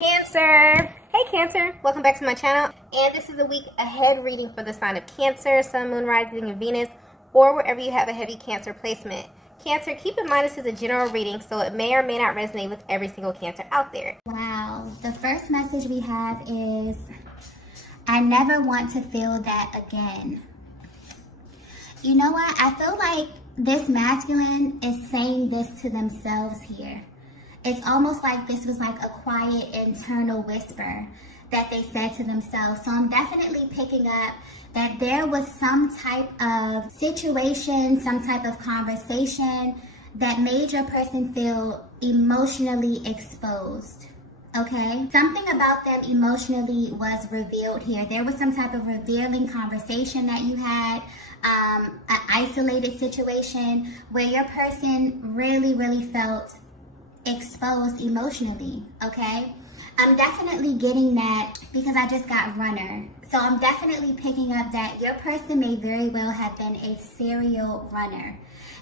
Cancer! Hey Cancer! Welcome back to my channel, and this is a week ahead reading for the sign of Cancer, Sun, Moon, Rising, and Venus, or wherever you have a heavy Cancer placement. Cancer, keep in mind this is a general reading, so it may or may not resonate with every single Cancer out there. Wow, the first message we have is, I never want to feel that again. You know what? I feel like this masculine is saying this to themselves here. It's almost like this was like a quiet internal whisper that they said to themselves. So I'm definitely picking up that there was some type of situation, some type of conversation that made your person feel emotionally exposed. Okay? Something about them emotionally was revealed here. There was some type of revealing conversation that you had, an isolated situation where your person really felt exposed emotionally. Okay, I'm definitely getting that because I just got runner. So I'm definitely picking up that your person may very well have been a serial runner.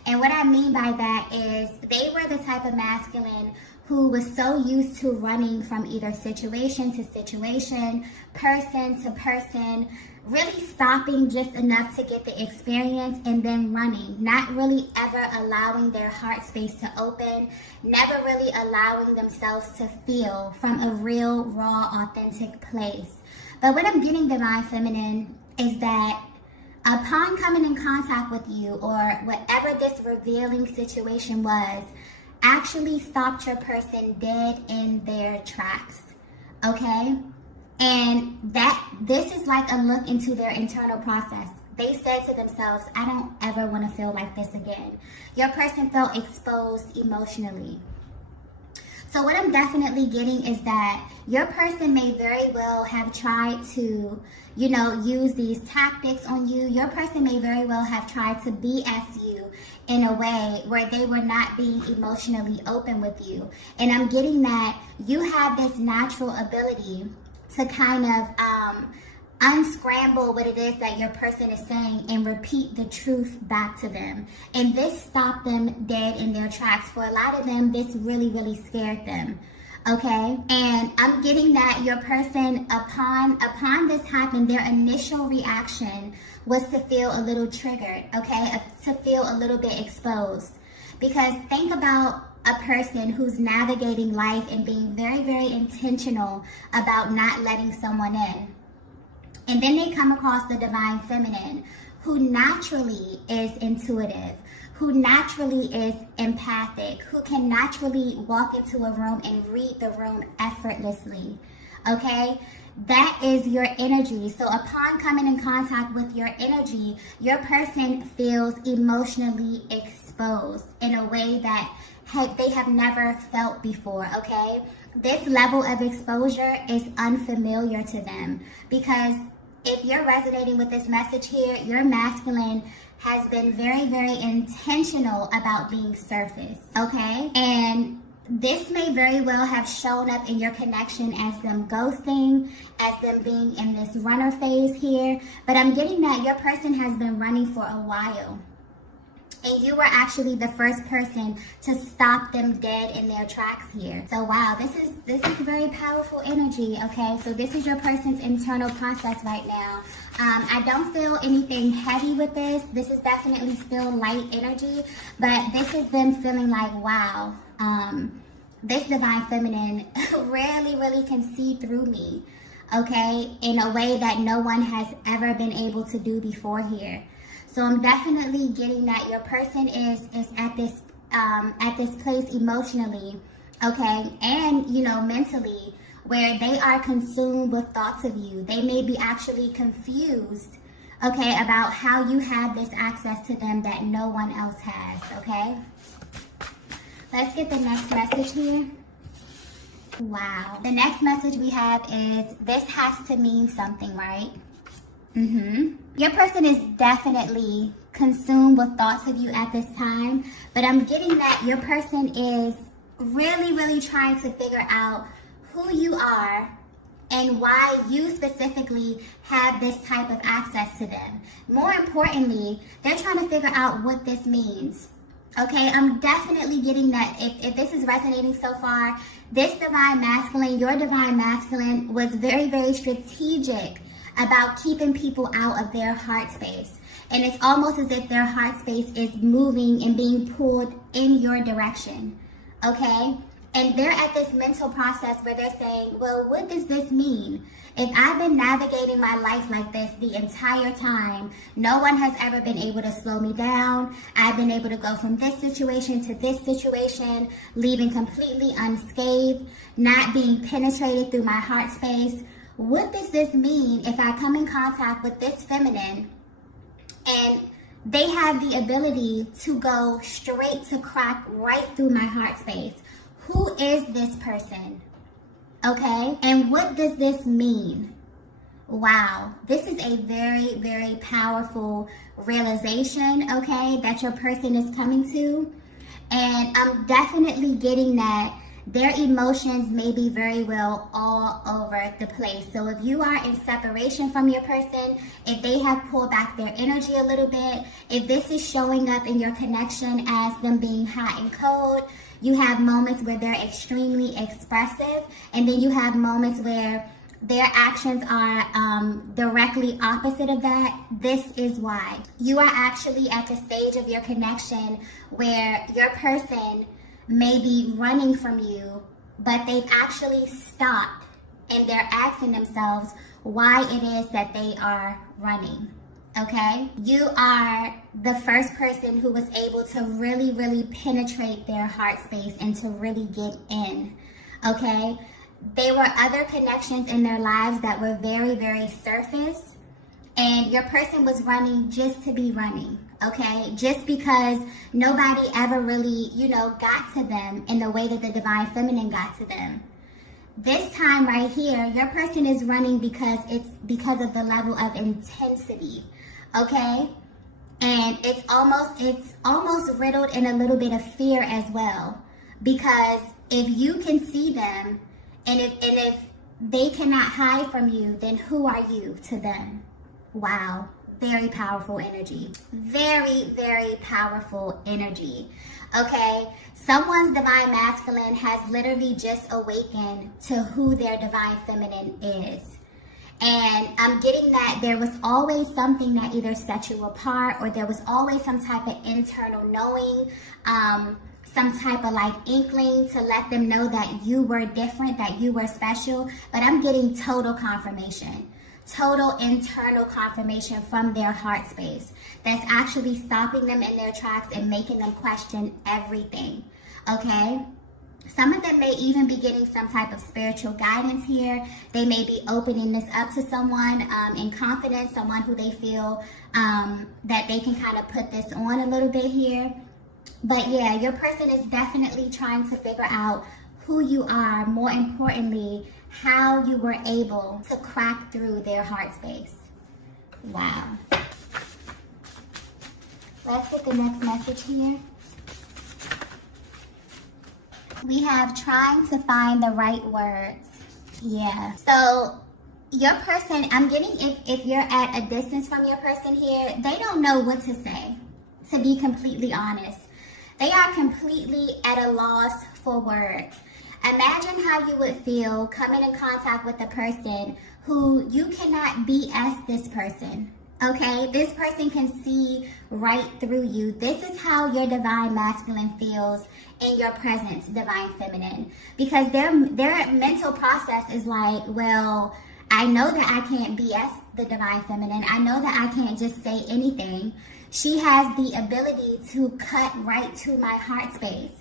And what I mean by that is they were the type of masculine who was so used to running from either situation to situation, person to person, really stopping just enough to get the experience and then running, not really ever allowing their heart space to open, never really allowing themselves to feel from a real, raw, authentic place. But what I'm getting, Divine Feminine, is that upon coming in contact with you, or whatever this revealing situation was, actually stopped your person dead in their tracks. Okay? And that this is like a look into their internal process. They said to themselves, I don't ever want to feel like this again. Your person felt exposed emotionally. So what I'm definitely getting is that your person may very well have tried to, use these tactics on you. Your person may very well have tried to BS you in a way where they were not being emotionally open with you. And I'm getting that you have this natural ability to kind of unscramble what it is that your person is saying and repeat the truth back to them. And this stopped them dead in their tracks. For a lot of them, this really scared them. Okay? And I'm getting that your person, upon this happened, their initial reaction was to feel a little triggered, okay? To feel a little bit exposed. Because think about a person who's navigating life and being very intentional about not letting someone in. And then they come across the Divine Feminine, who naturally is intuitive, who naturally is empathic, who can naturally walk into a room and read the room effortlessly. Okay? That is your energy. So upon coming in contact with your energy, your person feels emotionally exposed in a way that they have never felt before, okay? This level of exposure is unfamiliar to them, because if you're resonating with this message here, your masculine has been very intentional about being surface, okay? And this may very well have shown up in your connection as them ghosting, as them being in this runner phase here, but I'm getting that your person has been running for a while. And you were actually the first person to stop them dead in their tracks here. So wow, this is very powerful energy, okay? So this is your person's internal process right now. I don't feel anything heavy with this. This is definitely still light energy, but this is them feeling like, wow, this Divine Feminine really can see through me, okay? In a way that no one has ever been able to do before here. So I'm definitely getting that your person is at this place emotionally, okay, and mentally, where they are consumed with thoughts of you. They may be actually confused, okay, about how you have this access to them that no one else has, okay. Let's get the next message here. Wow. The next message we have is, this has to mean something, right? Your person is definitely consumed with thoughts of you at this time, but I'm getting that your person is really trying to figure out who you are and why you specifically have this type of access to them. More importantly, they're trying to figure out what this means. Okay, I'm definitely getting that. If this is resonating so far, this divine masculine, your divine masculine, was very, very strategic about keeping people out of their heart space. And it's almost as if their heart space is moving and being pulled in your direction. Okay? And they're at this mental process where they're saying, well, what does this mean? If I've been navigating my life like this the entire time, no one has ever been able to slow me down. I've been able to go from this situation to this situation, leaving completely unscathed, not being penetrated through my heart space. What does this mean if I come in contact with this feminine and they have the ability to go straight to crack right through my heart space? Who is this person? Okay, and what does this mean? Wow, this is a very, very powerful realization, okay, that your person is coming to. And I'm definitely getting that their emotions may be very well all over the place. So if you are in separation from your person, if they have pulled back their energy a little bit, if this is showing up in your connection as them being hot and cold, you have moments where they're extremely expressive, and then you have moments where their actions are directly opposite of that. This is why. You are actually at the stage of your connection where your person may be running from you, but they've actually stopped and they're asking themselves why it is that they are running. Okay, you are the first person who was able to really, really penetrate their heart space and to really get in. Okay, there were other connections in their lives that were very, very surface, and your person was running just to be running. Okay, just because nobody ever really, got to them in the way that the divine feminine got to them. This time right here, your person is running because of the level of intensity. Okay, and it's almost riddled in a little bit of fear as well, because if you can see them and if they cannot hide from you, then who are you to them? Wow, very powerful energy. Very, very powerful energy. Okay, someone's divine masculine has literally just awakened to who their divine feminine is. And I'm getting that there was always something that either set you apart, or there was always some type of internal knowing, some type of like inkling to let them know that you were different, that you were special. But I'm getting total confirmation, total internal confirmation from their heart space that's actually stopping them in their tracks and making them question everything. Okay? Some of them may even be getting some type of spiritual guidance here. They may be opening this up to someone in confidence, someone who they feel that they can kind of put this on a little bit here. But yeah, your person is definitely trying to figure out who you are. More importantly, how you were able to crack through their heart space. Wow. Let's get the next message here. We have trying to find the right words. Yeah. So your person, I'm getting if you're at a distance from your person here, they don't know what to say, to be completely honest. They are completely at a loss for words. Imagine how you would feel coming in contact with a person who you cannot BS this person. Okay, this person can see right through you. This is how your divine masculine feels in your presence, divine feminine. Because their mental process is like, well, I know that I can't BS the divine feminine. I know that I can't just say anything. She has the ability to cut right to my heart space.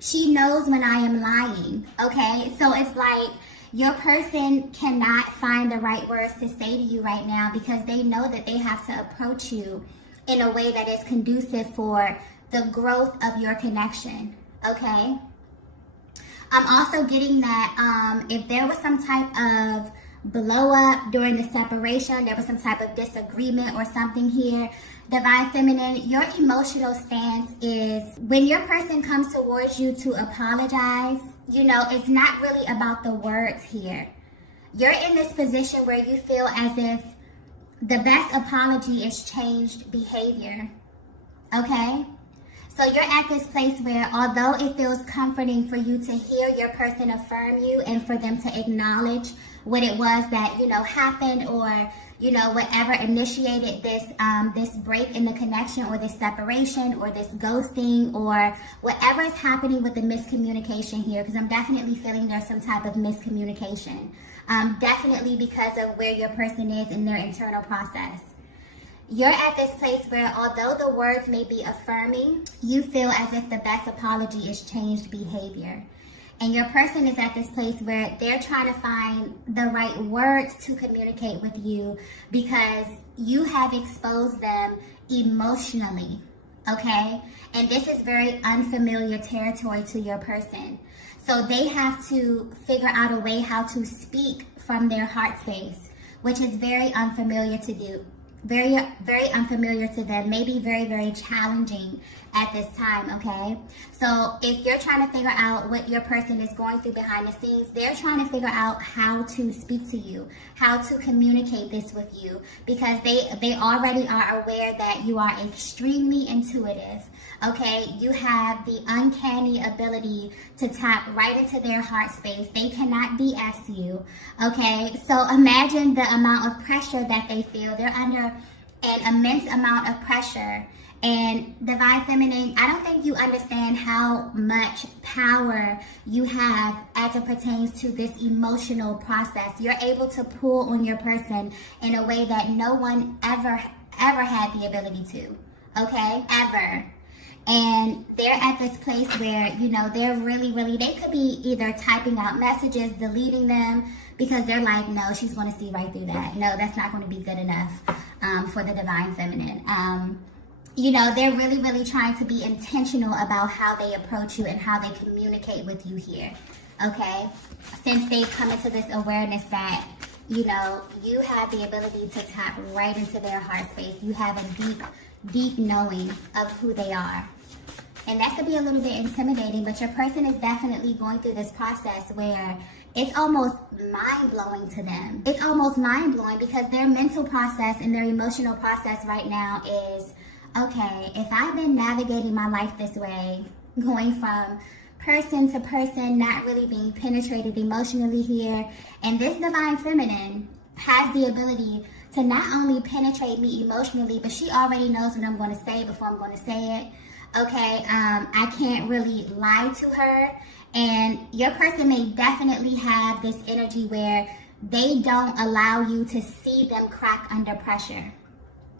She knows when I am lying, okay? So it's like your person cannot find the right words to say to you right now because they know that they have to approach you in a way that is conducive for the growth of your connection, okay? I'm also getting that if there was some type of blow up during the separation, there was some type of disagreement or something here, divine feminine, your emotional stance is when your person comes towards you to apologize, it's not really about the words here. You're in this position where you feel as if the best apology is changed behavior, okay? So you're at this place where, although it feels comforting for you to hear your person affirm you and for them to acknowledge what it was that, you know, happened, or, you know, whatever initiated this this break in the connection, or this separation, or this ghosting, or whatever is happening with the miscommunication here, because I'm definitely feeling there's some type of miscommunication. Definitely because of where your person is in their internal process. You're at this place where, although the words may be affirming, you feel as if the best apology is changed behavior. And your person is at this place where they're trying to find the right words to communicate with you, because you have exposed them emotionally, okay? And this is very unfamiliar territory to your person. So they have to figure out a way how to speak from their heart space, which is very unfamiliar to do. Very, very unfamiliar to them, maybe very, very challenging at this time, okay? So if you're trying to figure out what your person is going through behind the scenes, they're trying to figure out how to speak to you, how to communicate this with you, because they already are aware that you are extremely intuitive, okay? You have the uncanny ability to tap right into their heart space. They cannot BS you, okay? So imagine the amount of pressure that they feel. They're under an immense amount of pressure. And Divine Feminine, I don't think you understand how much power you have as it pertains to this emotional process. You're able to pull on your person in a way that no one ever had the ability to, okay? Ever. And they're at this place where, you know, they're really, they could be either typing out messages, deleting them, because they're like, no, she's going to see right through that. No, that's not going to be good enough for the Divine Feminine. You know, they're really trying to be intentional about how they approach you and how they communicate with you here, okay? Since they've come into this awareness that, you know, you have the ability to tap right into their heart space. You have a deep knowing of who they are. And that could be a little bit intimidating, but your person is definitely going through this process where it's almost mind-blowing to them. It's almost mind-blowing because their mental process and their emotional process right now is, okay, if I've been navigating my life this way, going from person to person, not really being penetrated emotionally here, and this Divine Feminine has the ability to not only penetrate me emotionally, but she already knows what I'm going to say before I'm going to say it. Okay, I can't really lie to her, and your person may definitely have this energy where they don't allow you to see them crack under pressure.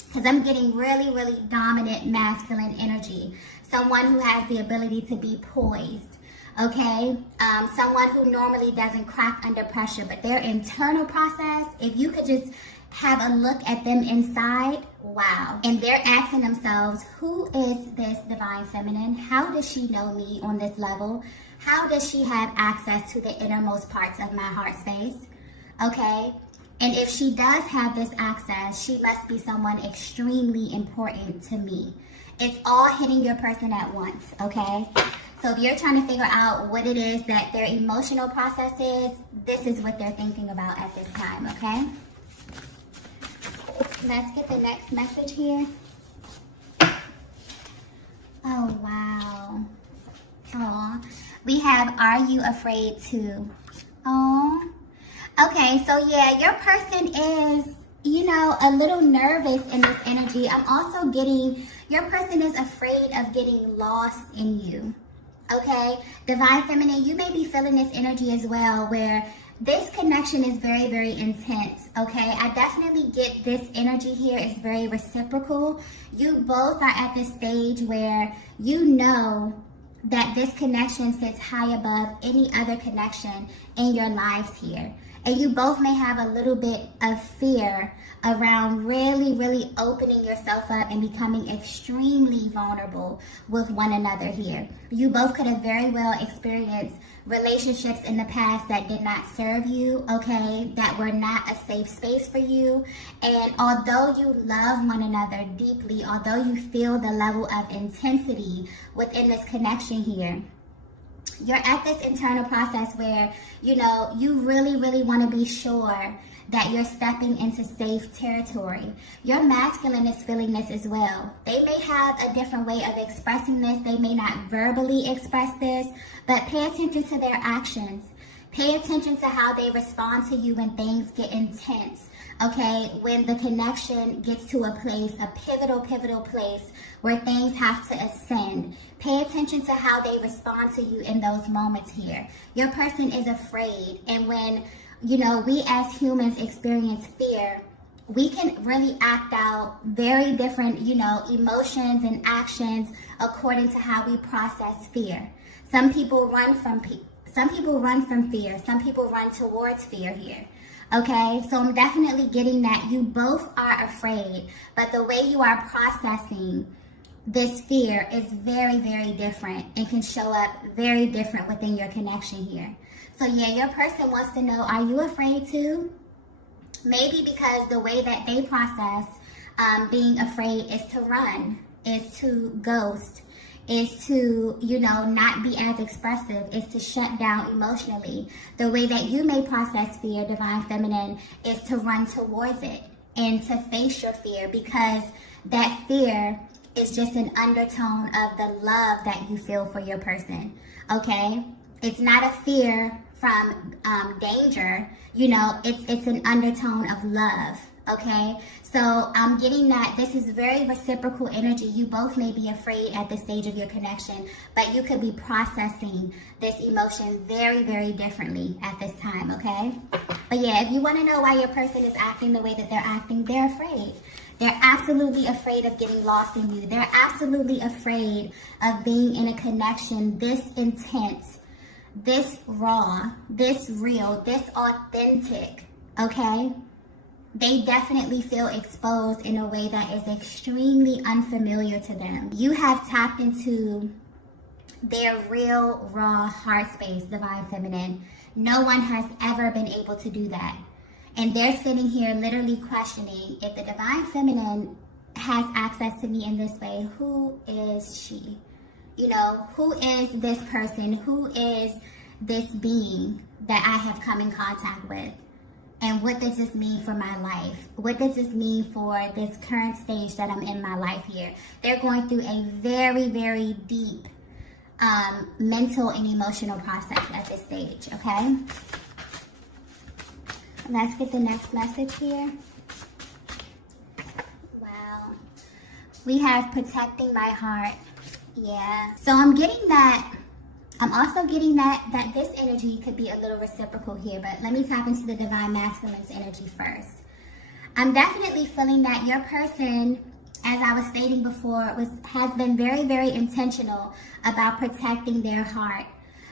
Because I'm getting really dominant masculine energy. Someone who has the ability to be poised, okay? Someone who normally doesn't crack under pressure, but their internal process, if you could just have a look at them inside, wow. And they're asking themselves, who is this Divine Feminine? How does she know me on this level? How does she have access to the innermost parts of my heart space? Okay? And if she does have this access, she must be someone extremely important to me. It's all hitting your person at once, okay? So if you're trying to figure out what it is that their emotional process is, this is what they're thinking about at this time, okay? Let's get the next message here. Oh, wow. Aw. We have, are you afraid to? Aw. Okay, so yeah, your person is, you know, a little nervous in this energy. I'm also getting, your person is afraid of getting lost in you. Okay, Divine Feminine, you may be feeling this energy as well, where this connection is very intense. Okay, I definitely get this energy here is very reciprocal. You both are at this stage where you know that this connection sits high above any other connection in your lives here. And you both may have a little bit of fear around really opening yourself up and becoming extremely vulnerable with one another here. You both could have very well experienced relationships in the past that did not serve you, okay, that were not a safe space for you. And although you love one another deeply, although you feel the level of intensity within this connection here, you're at this internal process where, you know, you really, really want to be sure that you're stepping into safe territory. Your masculine is feeling this as well. They may have a different way of expressing this. They may not verbally express this, but pay attention to their actions. Pay attention to how they respond to you when things get intense, okay? When the connection gets to a place, a pivotal place where things have to ascend. Pay attention to how they respond to you in those moments here. Your person is afraid, and when, you know, we as humans experience fear, we can really act out very different, you know, emotions and actions according to how we process fear. Some people run from fear. Some people run towards fear here. Okay, so I'm definitely getting that you both are afraid, but the way you are processing this fear is very, very different and can show up very different within your connection here. So yeah, your person wants to know, are you afraid too? Maybe because the way that they process being afraid is to run, is to ghost, is to, you know, not be as expressive, is to shut down emotionally. The way that you may process fear, Divine Feminine, is to run towards it and to face your fear, because that fear is just an undertone of the love that you feel for your person, okay? It's not a fear from danger, you know, it's an undertone of love, okay? So I'm getting that this is very reciprocal energy. You both may be afraid at this stage of your connection, but you could be processing this emotion very, very differently at this time, okay? But yeah, if you want to know why your person is acting the way that they're acting, they're afraid. They're absolutely afraid of getting lost in you. They're absolutely afraid of being in a connection this intense, this raw, this real, this authentic, okay? They definitely feel exposed in a way that is extremely unfamiliar to them. You have tapped into their real, raw heart space, Divine Feminine. No one has ever been able to do that. And they're sitting here literally questioning, if the Divine Feminine has access to me in this way, who is she? You know, who is this person? Who is this being that I have come in contact with? And what does this mean for my life? What does this mean for this current stage that I'm in my life here? They're going through a very, very deep mental and emotional process at this stage, okay? Let's get the next message here. Wow. We have protecting my heart. Yeah. So I'm getting that. I'm also getting that this energy could be a little reciprocal here, but let me tap into the Divine Masculine's energy first. I'm definitely feeling that your person, as I was stating before, has been very, very intentional about protecting their heart.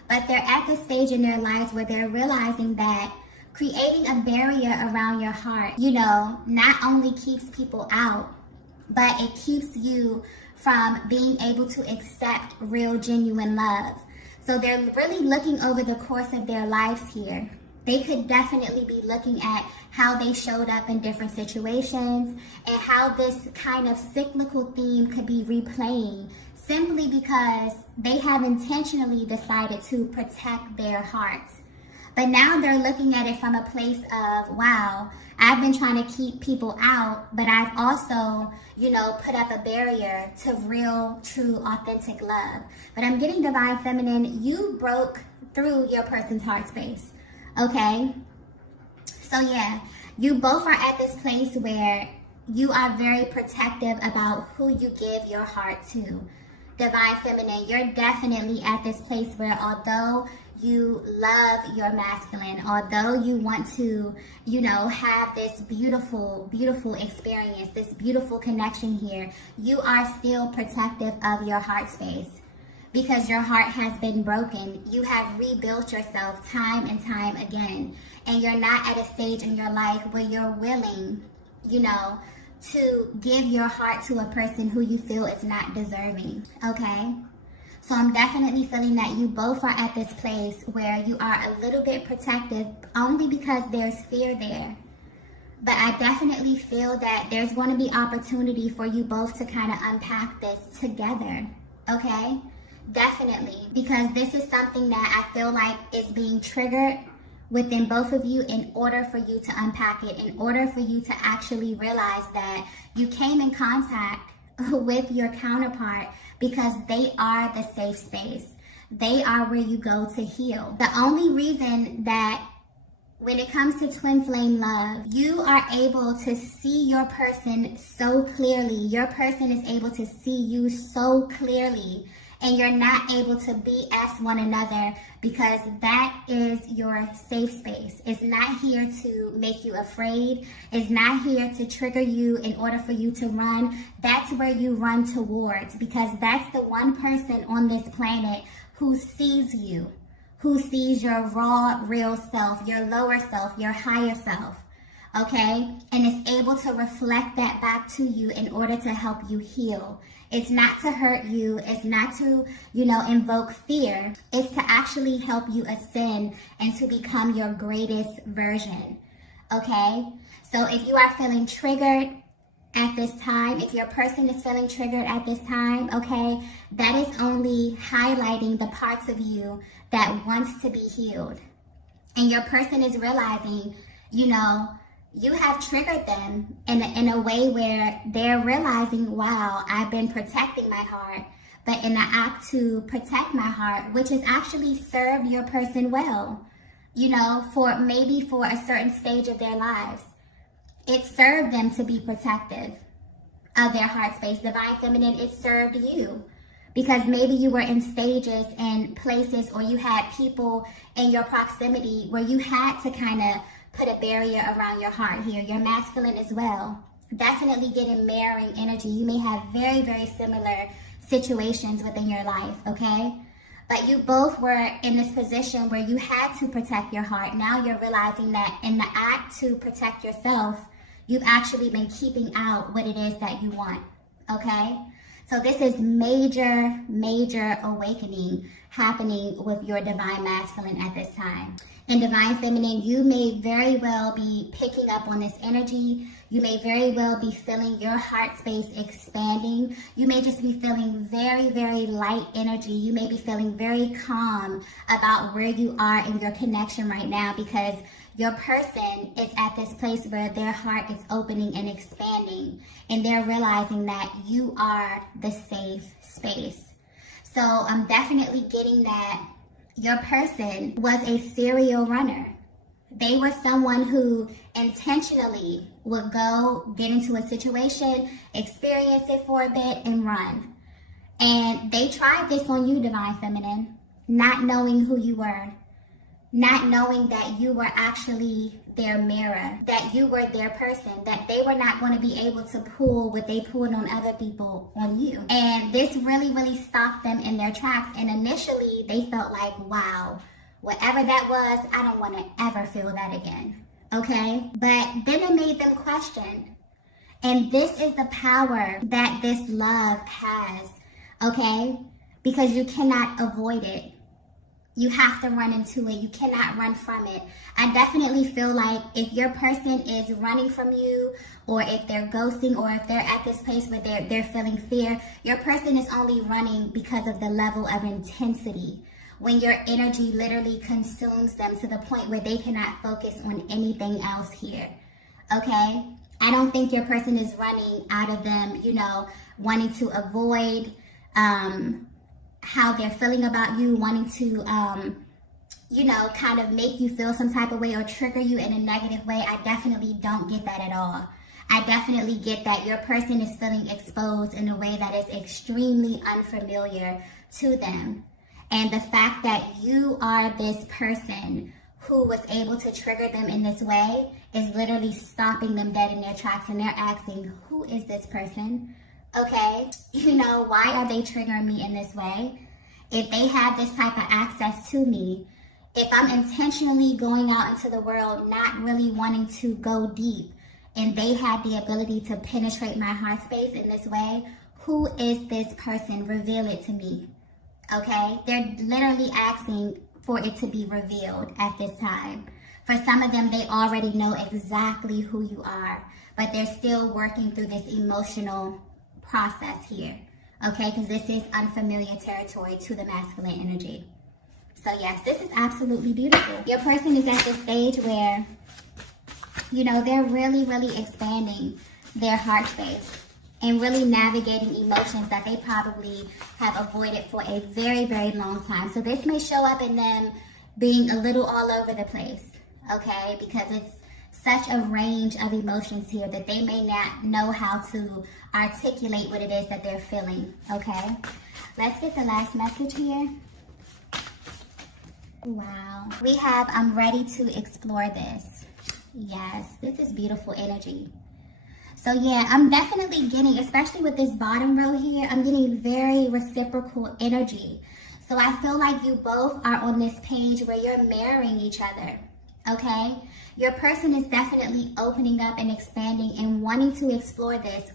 But they're at the stage in their lives where they're realizing that creating a barrier around your heart, you know, not only keeps people out, but it keeps you from being able to accept real, genuine love. So they're really looking over the course of their lives here. They could definitely be looking at how they showed up in different situations and how this kind of cyclical theme could be replaying simply because they have intentionally decided to protect their hearts. But now they're looking at it from a place of, wow, I've been trying to keep people out, but I've also, you know, put up a barrier to real, true, authentic love. But I'm getting Divine Feminine, you broke through your person's heart space, okay? So yeah, you both are at this place where you are very protective about who you give your heart to. Divine Feminine, you're definitely at this place where although you love your masculine, although you want to, you know, have this beautiful, beautiful experience, this beautiful connection here, you are still protective of your heart space because your heart has been broken. You have rebuilt yourself time and time again, and you're not at a stage in your life where you're willing, you know, to give your heart to a person who you feel is not deserving, okay? So I'm definitely feeling that you both are at this place where you are a little bit protective only because there's fear there. But I definitely feel that there's going to be opportunity for you both to kind of unpack this together, okay? Definitely, because this is something that I feel like is being triggered within both of you in order for you to unpack it, in order for you to actually realize that you came in contact with your counterpart because they are the safe space. They are where you go to heal. The only reason that when it comes to twin flame love, you are able to see your person so clearly. Your person is able to see you so clearly, and you're not able to BS one another because that is your safe space. It's not here to make you afraid. It's not here to trigger you in order for you to run. That's where you run towards, because that's the one person on this planet who sees you, who sees your raw, real self, your lower self, your higher self, okay? And is able to reflect that back to you in order to help you heal. It's not to hurt you. It's not to, invoke fear. It's to actually help you ascend and to become your greatest version, okay? So if you are feeling triggered at this time, if your person is feeling triggered at this time, okay, that is only highlighting the parts of you that wants to be healed. And your person is realizing, you have triggered them in a way where they're realizing, wow, I've been protecting my heart. But in the act to protect my heart, which has actually served your person well, for a certain stage of their lives, it served them to be protective of their heart space. Divine Feminine, it served you. Because maybe you were in stages and places, or you had people in your proximity where you had to kind of put a barrier around your heart here. Your masculine as well. Definitely getting mirroring energy. You may have very, very similar situations within your life, okay? But you both were in this position where you had to protect your heart. Now you're realizing that in the act to protect yourself, you've actually been keeping out what it is that you want, okay? So this is major, major awakening happening with your divine masculine at this time. In divine feminine, you may very well be picking up on this energy. You may very well be feeling your heart space expanding. You may just be feeling very, very light energy. You may be feeling very calm about where you are in your connection right now, because your person is at this place where their heart is opening and expanding, and they're realizing that you are the safe space. So I'm definitely getting that your person was a serial runner. They were someone who intentionally would go get into a situation, experience it for a bit, and run. And they tried this on you, divine feminine, not knowing who you were. Not knowing that you were actually their mirror, that you were their person, that they were not going to be able to pull what they pulled on other people on you. And this really, really stopped them in their tracks. And initially they felt like, wow, whatever that was, I don't want to ever feel that again. Okay? But then it made them question. And this is the power that this love has. Okay? Because you cannot avoid it. You have to run into it. You cannot run from it. I definitely feel like if your person is running from you, or if they're ghosting, or if they're at this place where they're feeling fear, your person is only running because of the level of intensity. When your energy literally consumes them to the point where they cannot focus on anything else here. Okay? I don't think your person is running out of them, wanting to avoid how they're feeling about you, wanting to, kind of make you feel some type of way or trigger you in a negative way. I definitely don't get that at all. I definitely get that your person is feeling exposed in a way that is extremely unfamiliar to them. And the fact that you are this person who was able to trigger them in this way is literally stopping them dead in their tracks, and they're asking, who is this person? Okay, why are they triggering me in this way? If they have this type of access to me, if I'm intentionally going out into the world, not really wanting to go deep, and they have the ability to penetrate my heart space in this way, who is this person? Reveal it to me. Okay, they're literally asking for it to be revealed at this time. For some of them, they already know exactly who you are, but they're still working through this emotional process here. okay? Because this is unfamiliar territory to the masculine energy. So yes, this is absolutely beautiful. Your person is at the stage where, you know, they're really, really expanding their heart space and really navigating emotions that they probably have avoided for a very, very long time. So this may show up in them being a little all over the place, okay? Because it's such a range of emotions here that they may not know how to articulate what it is that they're feeling, okay? Let's get the last message here. Wow. We have, I'm ready to explore this. Yes, this is beautiful energy. So yeah, I'm definitely getting, especially with this bottom row here, I'm getting very reciprocal energy. So I feel like you both are on this page where you're mirroring each other, okay? Your person is definitely opening up and expanding and wanting to explore this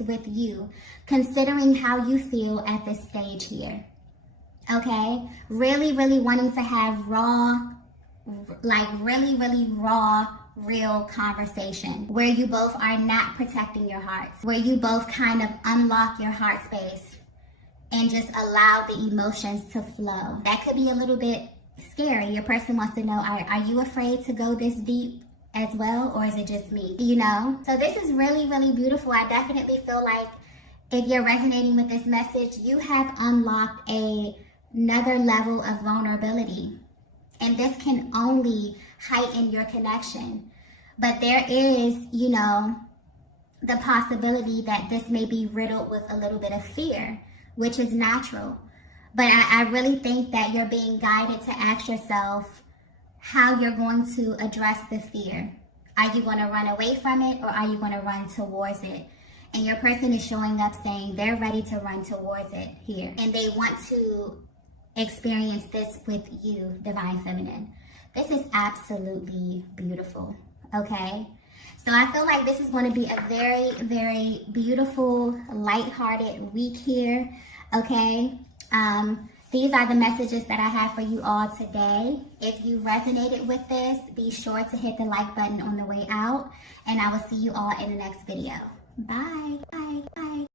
with you, considering how you feel at this stage here. Okay, really, really wanting to have raw, like really, really raw, real conversation where you both are not protecting your hearts, where you both kind of unlock your heart space and just allow the emotions to flow. That could be a little bit scary. Your person wants to know, are you afraid to go this deep as well, or is it just me? You know? So this is really, really beautiful. I definitely feel like if you're resonating with this message, you have unlocked another level of vulnerability, and this can only heighten your connection. But there is, you know, the possibility that this may be riddled with a little bit of fear, which is natural. But I really think that you're being guided to ask yourself how you're going to address the fear. Are you going to run away from it, or are you going to run towards it? And your person is showing up saying they're ready to run towards it here, and they want to experience this with you, Divine Feminine. This is absolutely beautiful, okay? So I feel like this is going to be a very, very beautiful, lighthearted week here, okay? These are the messages that I have for you all today. If you resonated with this, be sure to hit the like button on the way out, and I will see you all in the next video. Bye. Bye. Bye.